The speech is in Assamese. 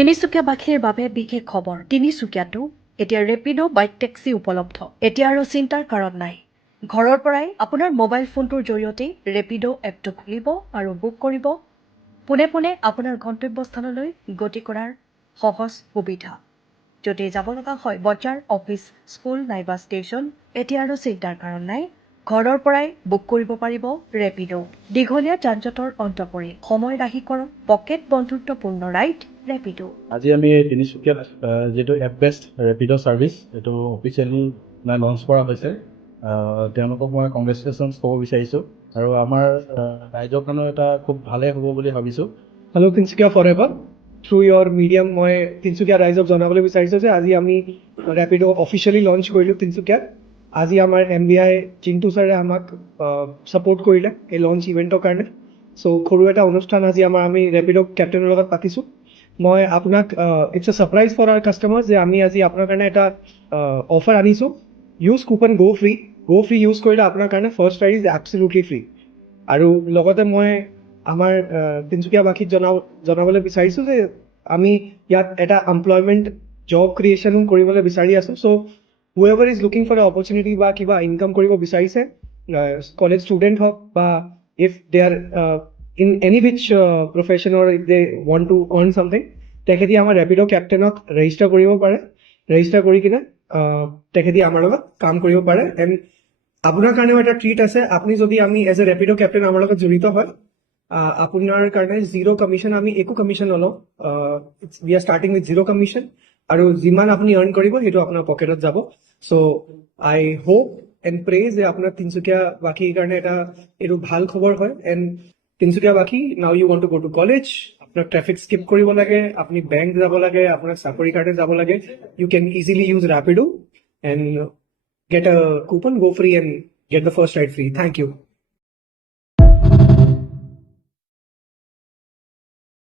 তিনিচুকীয়াবাসীৰ বাবে বিশেষ খবৰ। তিনিচুকীয়াতো এতিয়া ৰেপিড' বাইক টেক্সি উপলব্ধ। এতিয়া আৰু চিন্তাৰ কাৰণ নাই। ঘৰৰ পৰাই আপোনাৰ মোবাইল ফোনটোৰ জৰিয়তে ৰেপিড' এপটো খুলিব আৰু বুক কৰিব। পোনে পোনে আপোনাৰ গন্তব্যস্থানলৈ গতি কৰাৰ সহজ সুবিধা। যদি যাব লগা হয় বজাৰ, অফিচ, স্কুল নাইবা ষ্টেচন, এতিয়া আৰু চিন্তাৰ কাৰণ নাই। ঘৰৰ পৰাই বুক কৰিব পাৰিব ৰেপিড'। দীঘলীয়া যান-জঁটৰ অন্ত পৰি সময় ৰাহি কৰক পকেট বন্ধুত্বপূৰ্ণ ৰাইড ৰেপিড'। আজি আমি তিনিচুকীয়াত যিটো এপ বেষ্ট ৰেপিড' ছাৰ্ভিচ এইটো অফিচিয়েলি লঞ্চ কৰা হৈছে। তেওঁলোকক মই কংগ্ৰেচুলেশ্যনছ ক'ব বিচাৰিছোঁ আৰু আমাৰ ৰাইজৰ কাৰণেও এটা খুব ভালেই হ'ব বুলি ভাবিছোঁ। Hello' Tinsukia forever. থ্ৰু ইয়ৰ মিডিয়াম মই তিনিচুকীয়া ৰাইজক জনাবলৈ বিচাৰিছোঁ যে আজি আমি ৰেপিড' অফিচিয়েলি লঞ্চ কৰিলোঁ তিনিচুকীয়াত। আজি আমাৰ MBI চিন্তু ছাৰে আমাক ছাপোৰ্ট কৰিলে এই লঞ্চ ইভেণ্টৰ কাৰণে। চ' সৰু এটা অনুষ্ঠান আজি আমি ৰেপিড' কেপ্টেইনৰ লগত পাতিছোঁ। মই আপোনাক it's a surprise for our customer যে আমি আজি আপোনাৰ কাৰণে এটা অফাৰ আনিছোঁ। Use coupon go' free use কৰিলে আপোনাৰ কাৰণে first ride is absolutely free. আৰু লগতে মই আমাৰ তিনিচুকীয়াবাসীক জনাবলৈ বিচাৰিছোঁ যে আমি ইয়াত এটা এমপ্লয়মেণ্ট জব ক্ৰিয়েশ্যনো কৰিবলৈ বিচাৰি আছোঁ। চ' whoever is looking for an opportunity বা কিবা ইনকাম কৰিব বিচাৰিছে, কলেজ ষ্টুডেণ্ট হওক বা if they are in any which profession or if they want to earn something, তেখেতে আমাৰ ৰেপিড' কেপ্টেইনক ৰেজিষ্টাৰ কৰিব পাৰে। ৰেজিষ্টাৰ কৰি কিনে তেখেতে আমাৰ লগত কাম কৰিব পাৰে। এণ্ড আপোনাৰ কাৰণেও এটা ট্ৰিট আছে। আপুনি যদি আমি এজ এ ৰেপিড' কেপ্টেইন আমাৰ লগত জড়িত হয়, আপোনাৰ কাৰণে জিৰ' কমিশ্যন, আমি একো কমিশ্যন নলওঁ। We are starting with zero' commission আৰু যিমান আপুনি আৰ্ণ কৰিব সেইটো আপোনাৰ পকেটত যাব। চ' আই হোপ এণ্ড প্ৰে যে আপোনাৰ তিনিচুকীয়াবাসীৰ কাৰণে এইটো ভাল খবৰ হয়। এণ্ড তিনিচুকীয়াবাসী, now you want to go' to college, আপোনাক ট্ৰেফিক স্কিপ কৰিব লাগে, আপুনি বেংক যাব লাগে, আপোনাৰ চাকৰিৰ কাৰণে যাব লাগে, you can easily use Rapido' and get a coupon, go free and get the first ride free. Thank you.